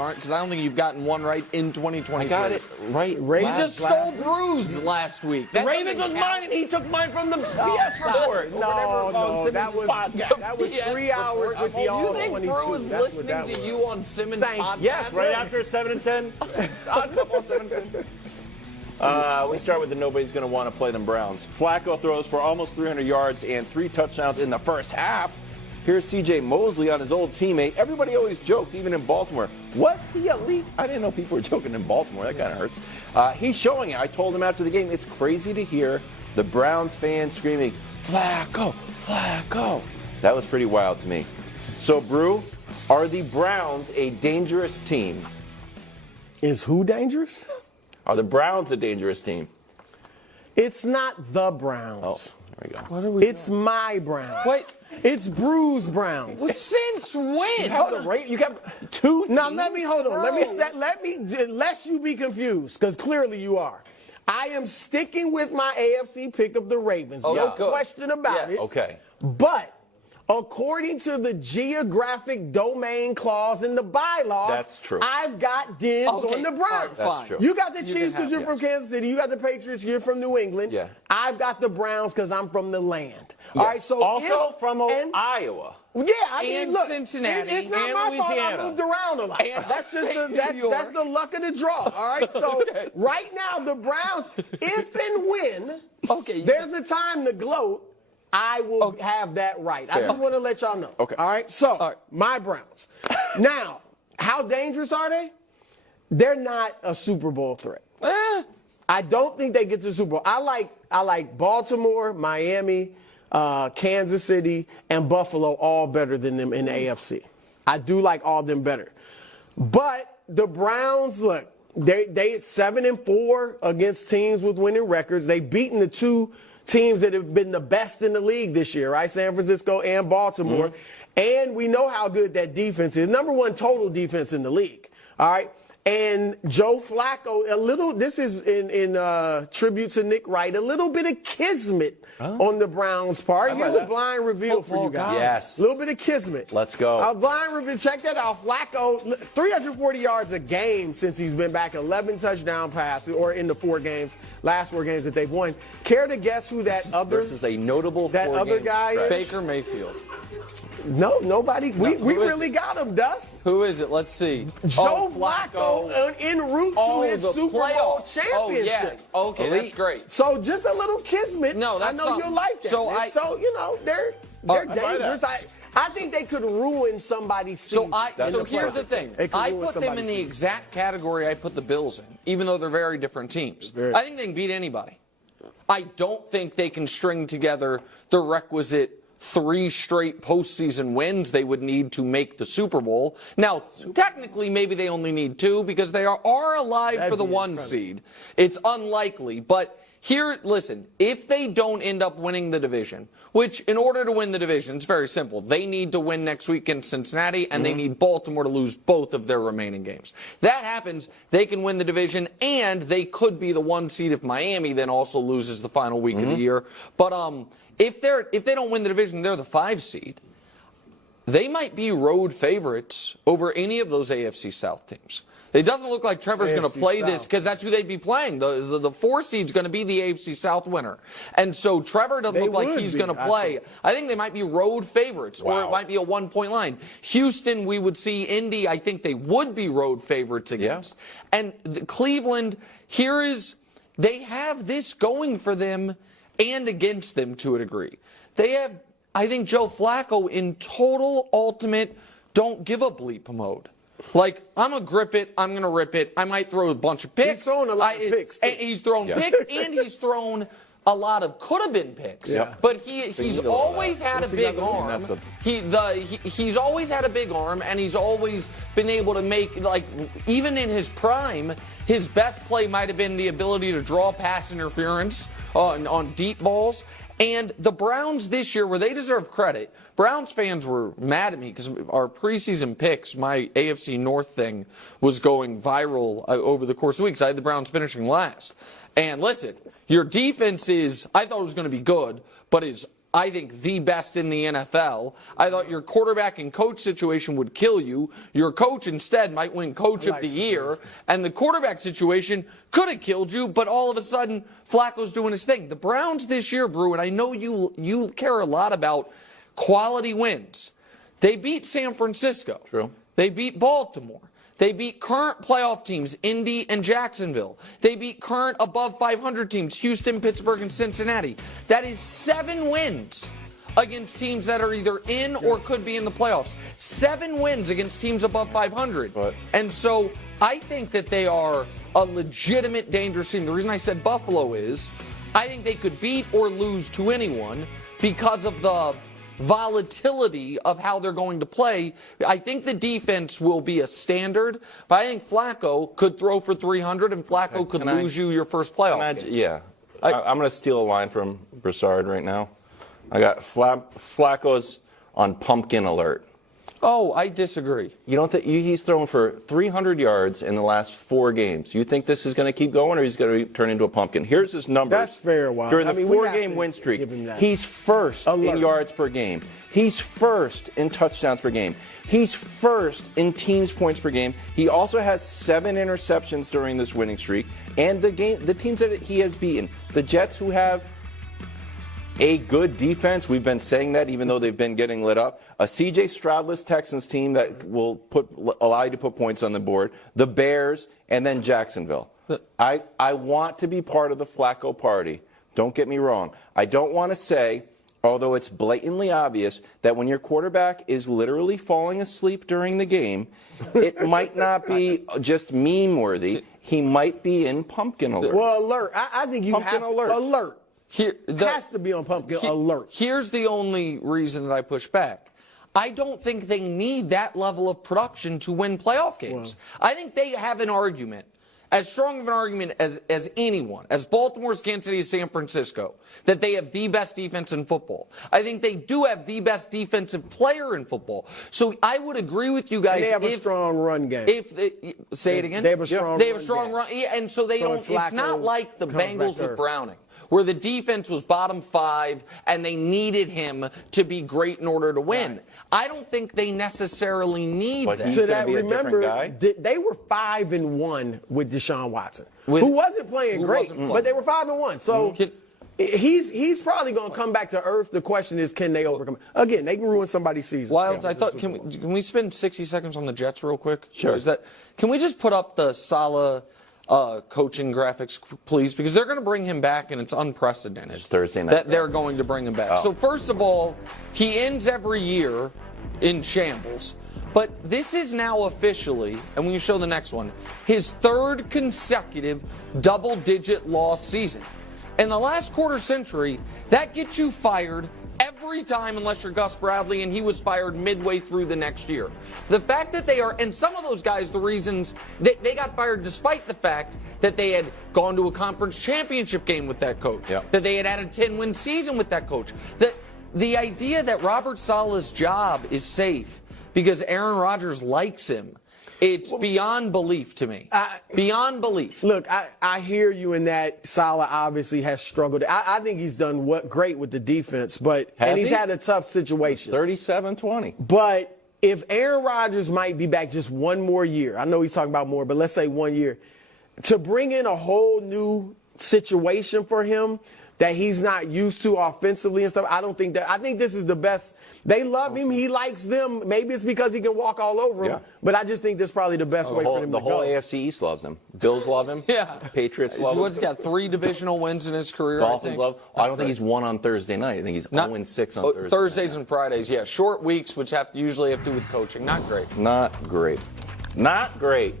aren't, because I don't think you've gotten one right in 2023. I got it right. You just stole Brew's last week. The Ravens was mine, and he took mine from the PS report. No, that was 3 hours with the all 22. You think Brew is listening to you on Simmons' podcast? Yes, right after 7 and 10. Odd couple, 7 and 10. We start with the nobody's going to want to play them Browns. Flacco throws for almost 300 yards and 3 touchdowns in the first half. Here's C.J. Mosley on his old teammate. Everybody always joked, even in Baltimore. Was he elite? I didn't know people were joking in Baltimore. That kind of hurts. He's showing it. I told him after the game, it's crazy to hear the Browns fans screaming, Flacco, Flacco. That was pretty wild to me. So, Brew, are the Browns a dangerous team? Is who dangerous? Are the Browns a dangerous team? It's not the Browns. Oh, there we go. What are we It's doing? my Browns. Wait. It's Brew's Browns. Well, since when? You got 2 teams? Now let me hold on. Let me lest you be confused, because clearly you are. I am sticking with my AFC pick of the Ravens. Oh, no good. question about it. Okay. But according to the geographic domain clause in the bylaws, That's true. I've got dibs on the Browns. All right, That's true. You got the Chiefs because you're from Kansas City. You got the Patriots. You're from New England. Yeah. I've got the Browns because I'm from the land. Yes. All right. So also from Iowa. Yeah, I mean, And look, Cincinnati it's not and my Louisiana. fault I moved around a lot. And That's just upstate that's New York. the luck of the draw. All right. So right now the Browns, if and when there's a time to gloat, I will have that right. I just want to let y'all know. Okay. All right. So my Browns. Now, how dangerous are they? They're not a Super Bowl threat. I don't think they get to the Super Bowl. I like Baltimore, Miami, Kansas City, and Buffalo all better than them in the AFC. I do like all of them better. But the Browns, look, they 7-4 against teams with winning records. They've beaten the 2 teams that have been the best in the league this year, right? San Francisco and Baltimore. Mm-hmm. And we know how good that defense is. Number 1 total defense in the league. All right. And Joe Flacco, this is in tribute to Nick Wright, a little bit of kismet on the Browns' part. Here's a blind reveal for you guys. Yes. A little bit of kismet. Let's go. A blind reveal. Check that out. Flacco, 340 yards a game since he's been back, 11 touchdown passes, or in the last 4 games that they've won. Care to guess who that other? This is a notable guy is? Baker Mayfield. No, nobody. We really got him, Dust. Who is it? Let's see. Joe Flacco en route to his Super Bowl championship. Oh, yeah. Okay, that's great. So just a little kismet. No, that's I know something. you'll like that. So you know, they're dangerous. I think they could ruin somebody's season. So here's the thing. I put them in the exact category I put the Bills in, even though they're very different teams. I think they can beat anybody. I don't think they can string together the requisite 3 straight postseason wins they would need to make the Super Bowl. Now, technically, maybe they only need 2 because they are alive for the 1 seed. It's unlikely, but here, listen, if they don't end up winning the division, which in order to win the division, it's very simple. They need to win next week in Cincinnati, and they need Baltimore to lose both of their remaining games. That happens, they can win the division, and they could be the 1 seed if Miami then also loses the final week of the year. But if they don't win the division, they're the 5 seed. They might be road favorites over any of those AFC South teams. It doesn't look like Trevor's going to play this because that's who they'd be playing. The 4 seed's going to be the AFC South winner. And so Trevor doesn't look like he's going to play. I think they might be road favorites, or it might be a 1-point line. Houston, we would see. Indy, I think they would be road favorites against. And Cleveland, they have this going for them and against them to a degree. They have, I think, Joe Flacco in total, ultimate, don't give a bleep mode. Like, I'm going to grip it, I'm going to rip it, I might throw a bunch of picks. He's thrown a lot of picks, too. And he's thrown picks, and he's thrown a lot of could-have-been picks. Yeah. But he's always had a big arm. He's always had a big arm, and he's always been able to make, like, even in his prime, his best play might have been the ability to draw pass interference on deep balls. And the Browns this year, where they deserve credit, Browns fans were mad at me because our preseason picks, my AFC North thing, was going viral over the course of the weeks. I had the Browns finishing last. And listen, your defense I thought it was going to be good, but is I think, the best in the NFL. I thought your quarterback and coach situation would kill you. Your coach instead might win Coach of the Year. And the quarterback situation could have killed you, but all of a sudden, Flacco's doing his thing. The Browns this year, Brew, and I know you care a lot about quality wins. They beat San Francisco. True. They beat Baltimore. They beat current playoff teams, Indy and Jacksonville. They beat current above 500 teams, Houston, Pittsburgh, and Cincinnati. That is 7 wins against teams that are either in or could be in the playoffs. 7 wins against teams above 500. And so I think that they are a legitimate dangerous team. The reason I said Buffalo is I think they could beat or lose to anyone because of the volatility of how they're going to play. I think the defense will be a standard, but I think Flacco could throw for 300 and Flacco could lose you your first playoff game. Yeah. I'm going to steal a line from Broussard right now. I got Flacco's on pumpkin alert. Oh, I disagree. You don't think he's thrown for 300 yards in the last 4 games? You think this is going to keep going, or he's going to turn into a pumpkin? Here's his numbers. That's fair, Wild. During the 4-game win streak, he's first in yards per game. He's first in touchdowns per game. He's first in teams points per game. He also has 7 interceptions during this winning streak. And the teams that he has beaten, the Jets, who have a good defense, we've been saying that even though they've been getting lit up. A C.J. Stroudless Texans team that will allow you to put points on the board. The Bears, and then Jacksonville. I want to be part of the Flacco party. Don't get me wrong. I don't want to say, although it's blatantly obvious, that when your quarterback is literally falling asleep during the game, it might not be just meme-worthy. He might be in pumpkin alert. Well, alert. I think you have to alert. Has to be on pumpkin alert. Here's the only reason that I push back. I don't think they need that level of production to win playoff games. I think they have an argument, as strong of an argument as anyone, as Baltimore's, Kansas City, San Francisco, that they have the best defense in football. I think they do have the best defensive player in football. So I would agree with you guys. And they have a strong run game. Say it again. They have a strong run. Yeah, and so they don't. It's not like the Bengals with Browning, where the defense was bottom 5 and they needed him to be great in order to win. Right. I don't think they necessarily need that. So that, remember, they were 5-1 with Deshaun Watson, who wasn't playing great, but they were 5-1. So he's probably going to come back to earth. The question is, can they overcome it? Again, they can ruin somebody's season. Wilds, I thought, can we spend 60 seconds on the Jets real quick? Sure. Can we just put up the Saleh coaching graphics, please, because they're going to bring him back, and it's unprecedented. It's Thursday night. That they're going to bring him back. So first of all, he ends every year in shambles, but this is now officially, and we can show the next one, his 3rd consecutive double-digit loss season. In the last quarter century, that gets you fired every time unless you're Gus Bradley, and he was fired midway through the next year. The fact that they are, and some of those guys, the reasons they got fired despite the fact that they had gone to a conference championship game with that coach, that they had had a 10-win season with that coach, that the idea that Robert Saleh's job is safe because Aaron Rodgers likes him, it's beyond belief to me. Beyond belief. Look, I hear you in that Saleh obviously has struggled. I think he's done great with the defense, but he's had a tough situation. 37-20. But if Aaron Rodgers might be back just one more year, I know he's talking about more, but let's say 1 year, to bring in a whole new situation for him that he's not used to offensively and stuff, I think this is the best. They love him. He likes them. Maybe it's because he can walk all over them. But I just think this is probably the best way for him to go. The whole AFC East loves him. Bills love him. Patriots love him. He's got 3 divisional wins in his career. Dolphins love him. I don't think he's won on Thursday night. I think he's 0-6 on Thursday. Thursdays and Fridays, yeah. Short weeks, which usually have to do with coaching. Not great. Not great. Not great.